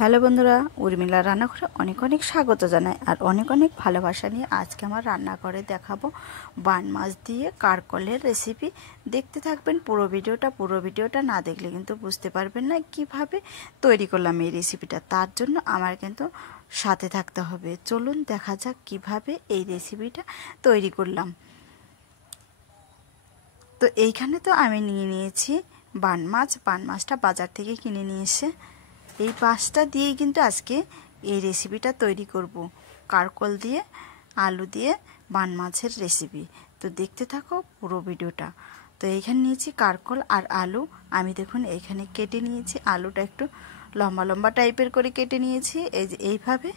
Hello বন্ধুরা, উর্মিলা রান্নাঘরে অনেক অনেক স্বাগত জানাই আর অনেক অনেক ভালোবাসা নিয়ে আজকে আমার রান্না করে দেখাবো বান মাছ দিয়ে কারকলের রেসিপি। দেখতে থাকবেন পুরো ভিডিওটা না দেখলে কিন্তু বুঝতে পারবেন না কিভাবে তৈরি করলাম এই রেসিপিটা। তার জন্য আমার কিন্তু সাথে থাকতে হবে। চলুন দেখা যাক কিভাবে এই রেসিপিটা তৈরি করলাম। তো এইখানে তো আমি নিয়ে নিয়েছি বান মাছটা বাজার থেকে কিনে নিয়ে এসে এই মাছটা দিয়েই কিন্তু আজকে এই রেসিপিটা তৈরি করব, কারকল দিয়ে আলু দিয়ে বান মাছের রেসিপি। তো দেখতে থাকো পুরো ভিডিওটা। তো এইখানে নিয়েছি কারকল আর আলু। আমি দেখুন এইখানে কেটে নিয়েছি, আলুটা একটু লম্বা লম্বা টাইপের করে কেটে নিয়েছি। এই যে এইভাবে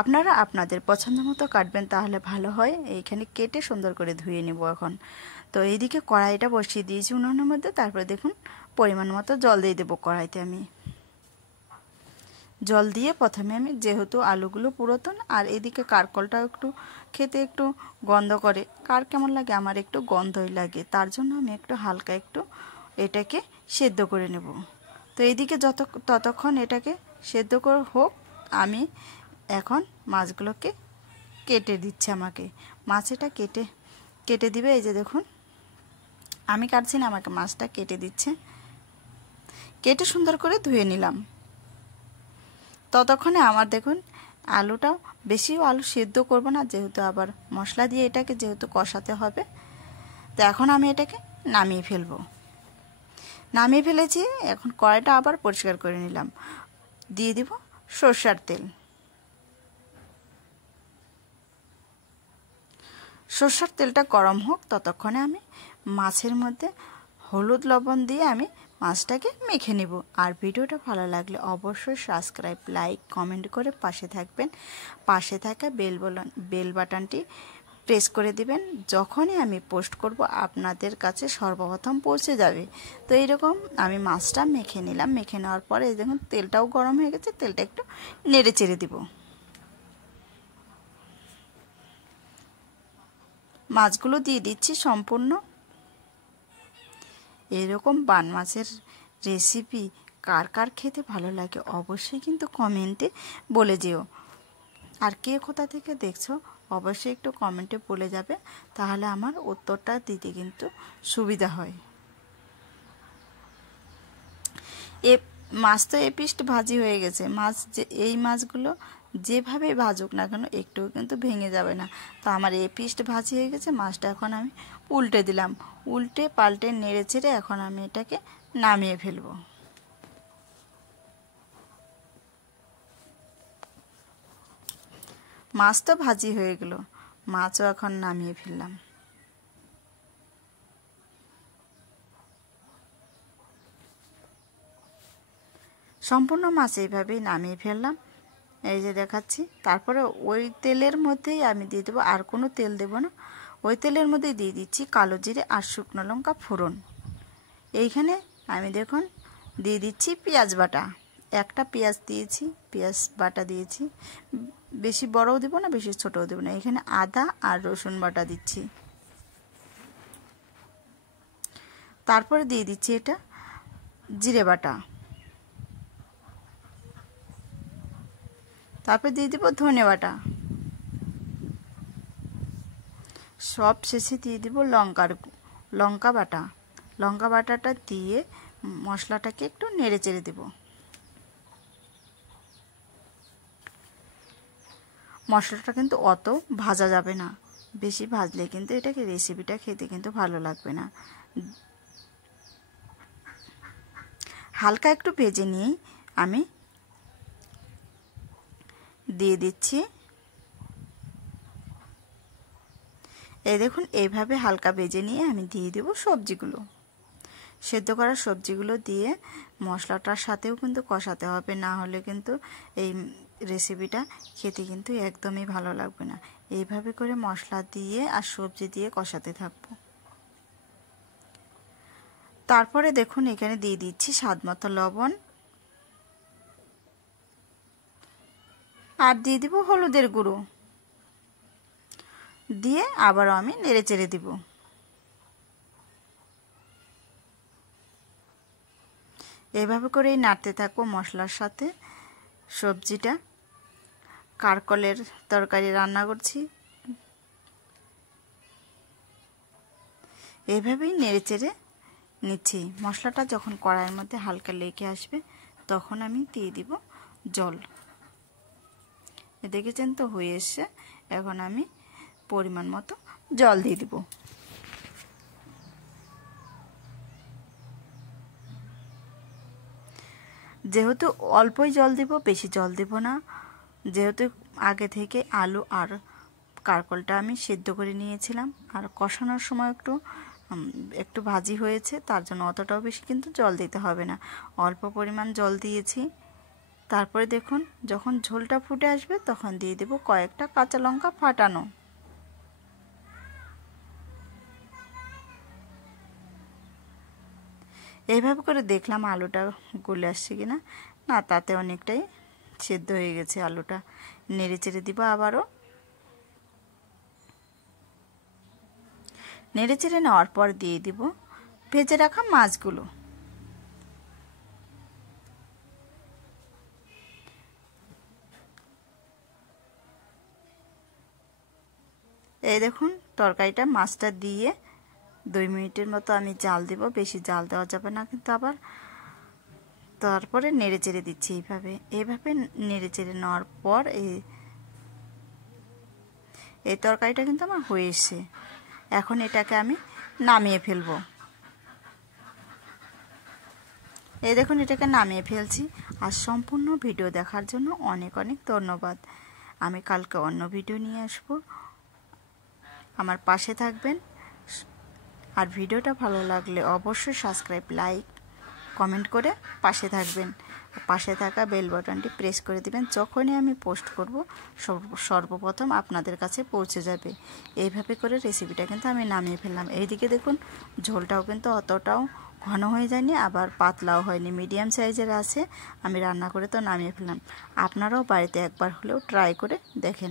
আপনারা আপনাদের পছন্দ মতো কাটবেন, তাহলে ভালো হয়। এইখানে কেটে সুন্দর করে ধুয়ে নেব এখন। তো এইদিকে কড়াইটা বসিয়ে দিয়েছি উনুনের মধ্যে। তারপরে দেখুন পরিমাণ মতো জল দিয়ে দেবো কড়াইতে। আমি জল দিয়ে প্রথমে আমি, যেহেতু আলুগুলো পুরাতন আর এদিকে কারকলটাও একটু খেতে একটু গন্ধ করে, কার কেমন লাগে, আমার একটু গন্ধই লাগে, তার জন্য আমি একটু হালকা একটু এটাকে সেদ্ধ করে নেব। তো এইদিকে ততক্ষণ এটাকে সেদ্ধ করে হোক, আমি এখন মাছগুলোকে কেটে দিচ্ছে। আমাকে মাছ এটা কেটে দিবে। এই যে দেখুন আমি কাটছি না, আমাকে মাছটা কেটে দিচ্ছে। কেটে সুন্দর করে ধুয়ে নিলাম। ততক্ষণে আমার দেখুন আলুটাও, বেশিও আলু সেদ্ধ করব না, যেহেতু আবার মশলা দিয়ে এটাকে যেহেতু কষাতে হবে। তো এখন আমি এটাকে নামিয়ে ফেলবো। নামিয়ে ফেলেছি। এখন কড়াইটা আবার পরিষ্কার করে নিলাম। দিয়ে দিব সরষের তেল। সরষের তেলটা গরম হোক, ততক্ষণে আমি মাছের মধ্যে হলুদ লবণ দিয়ে আমি মাছটাকে মেখে নেব। আর ভিডিওটা ভালো লাগলে অবশ্যই সাবস্ক্রাইব, লাইক, কমেন্ট করে পাশে থাকবেন। পাশে থাকা বেল বাটনটি প্রেস করে দিবেন। যখনই আমি পোস্ট করব আপনাদের কাছে সর্বপ্রথম পৌঁছে যাবে। তো এইরকম আমি মাছটা মেখে নিলাম। মেখে নেওয়ার পরে দেখুন তেলটাও গরম হয়ে গেছে। তেলটা একটু নেড়ে চেড়ে দিব। মাছগুলো দিয়ে দিচ্ছি সম্পূর্ণ। এরকম বান মাছের রেসিপি কার কার খেতে ভালো লাগে অবশ্যই কিন্তু কমেন্টে বলে যেও। আর কে কোথা থেকে দেখছো অবশ্যই একটু কমেন্টে বলে যাবে, তাহলে আমার উত্তরটা দিতে কিন্তু সুবিধা হয়। এ মাছ তো এপিষ্ট ভাজি হয়ে গেছে। এই মাছগুলো যেভাবে ভাজুক না কেন একটু কিন্তু ভেঙে যাবে না। তো আমার এপিষ্ট ভাজি হয়ে গেছে। মাছটা এখন আমি উল্টে দিলাম। উল্টে পাল্টে নেড়ে চেড়ে এখন আমি এটাকে নামিয়ে ফেলবো। মাছ তো ভাজি হয়ে গেল, মাছও এখন নামিয়ে ফেললাম। সম্পূর্ণ মাছ এইভাবেই নামিয়ে ফেললাম। এই যে দেখাচ্ছি। তারপরে ওই তেলের মধ্যেই আমি দিয়ে দেবো, আর কোনো তেল দেব না। ওই তেলের মধ্যেই দিয়ে দিচ্ছি কালো জিরে আর শুকনো লঙ্কা ফোড়ন। এইখানে আমি দেখুন দিয়ে দিচ্ছি পেঁয়াজ বাটা। একটা পেঁয়াজ দিয়েছি, পেঁয়াজ বাটা দিয়েছি। বেশি বড়ও দেবো না, বেশি ছোটও দেবো না। এখানে আদা আর রসুন বাটা দিচ্ছি। তারপরে দিয়ে দিচ্ছি এটা জিরে বাটা। তারপরে দিয়ে দেবো ধনে বাটা। সব শেষে দিয়ে দেব লঙ্কা বাটা। লঙ্কা বাটাটা দিয়ে মশলাটাকে একটু নেড়ে চেড়ে দেব। মশলাটা কিন্তু অত ভাজা যাবে না, বেশি ভাজলে কিন্তু এটাকে রেসিপিটা খেতে কিন্তু ভালো লাগবে না। হালকা একটু ভেজে নিয়ে আমি দিয়ে দিচ্ছি। এই দেখুন এইভাবে হালকা ভেজে নিয়ে আমি দিয়ে দেব সবজিগুলো। সেদ্ধ করা সবজিগুলো দিয়ে মশলাটার সাথেও কিন্তু কষাতে হবে, না হলে কিন্তু এই রেসিপিটা খেতে কিন্তু একদমই ভালো লাগবে না। এইভাবে করে মশলা দিয়ে আর সবজি দিয়ে কষাতে থাকবো। তারপরে দেখুন এখানে দিয়ে দিচ্ছি স্বাদমতো লবণ আর দিয়ে দিব হলুদের গুঁড়ো। দিয়ে আবারও আমি নেড়ে চেড়ে দিব। এইভাবে করেই নাড়তে থাকবো মশলার সাথে। সবজিটা কারকলের তরকারি রান্না করছি। এইভাবেই নেড়েচেড়ে নিচ্ছি। মশলাটা যখন কড়াইয়ের মধ্যে হালকা লেগে আসবে তখন আমি দিয়ে দিব জল। দেখেছেন তো হয়ে এসছে। এখন আমি পরিমাণ মতো জল দিয়ে দিব। যেহেতু অল্পই জল দিব, বেশি জল দিব না। যেহেতু আগে থেকে আলু আর কারকলটা আমি সিদ্ধ করে নিয়েছিলাম, আর কষানোর সময় একটু ভাজি হয়েছে, তার জন্য অতটাও বেশি কিন্তু জল দিতে হবে না। অল্প পরিমাণ জল দিয়েছি। তারপরে দেখুন যখন ঝোলটা ফুটে আসবে তখন দিয়ে দেব কয়েকটা কাঁচা লঙ্কা ফাটানো। এইভাবে করে দেখলাম আলুটা গলে আসছে কিনা। না, তাতে অনেকটাই সেদ্ধ হয়ে গেছে আলুটা। নেড়ে চেড়ে দিব আবারও। নেড়ে চেড়ে নেওয়ার পর দিয়ে দিব ভেজে রাখা মাছগুলো। এই দেখুন তরকারিটা মাছটা দিয়ে 2 মিনিটের মতো আমি জাল দেব। বেশি জাল দেওয়া যাবে না কিন্তু আবার। তারপরে নেড়ে চেড়ে দিচ্ছি এইভাবে নেড়ে চেড়ে নেওয়ার পর এই তরকারিটা কিন্তু আমার হয়ে এসেছে। এখন এটাকে আমি নামিয়ে ফেলবো। এই দেখুন এটাকে নামিয়ে ফেলছি। আর সম্পূর্ণ ভিডিও দেখার জন্য অনেক অনেক ধন্যবাদ। আমি কালকে অন্য ভিডিও নিয়ে আসবো। আমার পাশে থাকবেন। আর ভিডিওটা ভালো লাগলে অবশ্যই সাবস্ক্রাইব, লাইক, কমেন্ট করে পাশে থাকবেন। পাশে থাকা বেল বাটনটি প্রেস করে দিবেন। যখনই আমি পোস্ট করব সর্বপ্রথম আপনাদের কাছে পৌঁছে যাবে। এইভাবে করে রেসিপিটা কিন্তু আমি নামিয়ে ফেললাম। এইদিকে দেখুন ঝোলটাও কিন্তু অতটাও ঘন হয়ে যায়নি, আবার পাতলাও হয়নি, মিডিয়াম সাইজের আছে। আমি রান্না করে তো নামিয়ে ফেললাম। আপনারাও বাড়িতে একবার হলেও ট্রাই করে দেখেন।